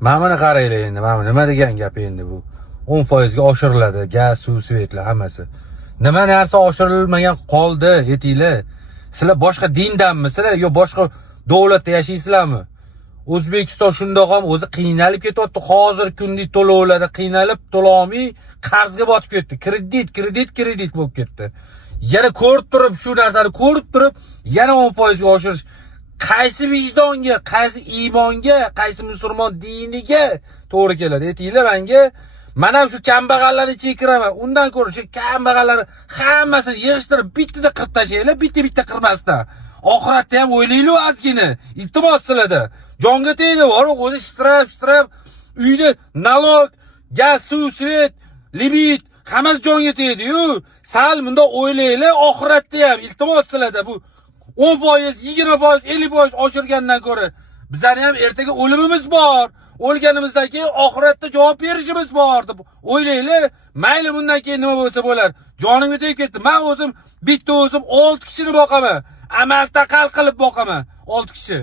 Mana qaranglar endi, mana nima degan gap endi bu? 10% ga oshiriladi, gaz, suv, svetlar hammasi. Nima narsa oshirilmagan qoldi, aytinglar. Sizlar boshqa dindanmisizlar yo boshqa davlatda yashaysizlarmi? O'zbekiston shundoq ham o'zi qiynalib ketyapti. Hozir kunlik to'lovlarda qiynalib to'lolmay qarzga botib ketdi. Kredit bo'lib ketdi. Yana ko'rib turib, shu narsani ko'rib turib, yana 10% ga oshirish qaysi vijdonga, qaysi iymonga, qaysi musulmon diniga to'g'ri keladi? Aytinglar menga. Mana shu kambag'allarni chekiraman. Undan ko'ra shu kambag'allarni hammasini yig'ishtirib bittada qirib tashlaylar, bitta qirmasdan. Oxiratda ham o'ylaylik ozgina. Iltimos sizlarda. Jonga tegdi, o'zi shtirab, uyda nalog, gaz, suv, svet, limit hammasi jonga tegdi-yu. Sal bunda o'ylaylar, oxiratda ham iltimos sizlarda bu 10%, 20%, 50% oshirgandan ko'ra bizlarning ham ertaga o'limimiz bor. O'lganimizdan keyin oxiratda javob berishimiz bor deb o'ylaylar. Mayli bundan keyin nima bo'lsa bo'lar. Jonimga tegib ketdi. Men o'zim bitta o'zim 6 kishini boqaman. Amal taqal qilib boqaman 6 kishi.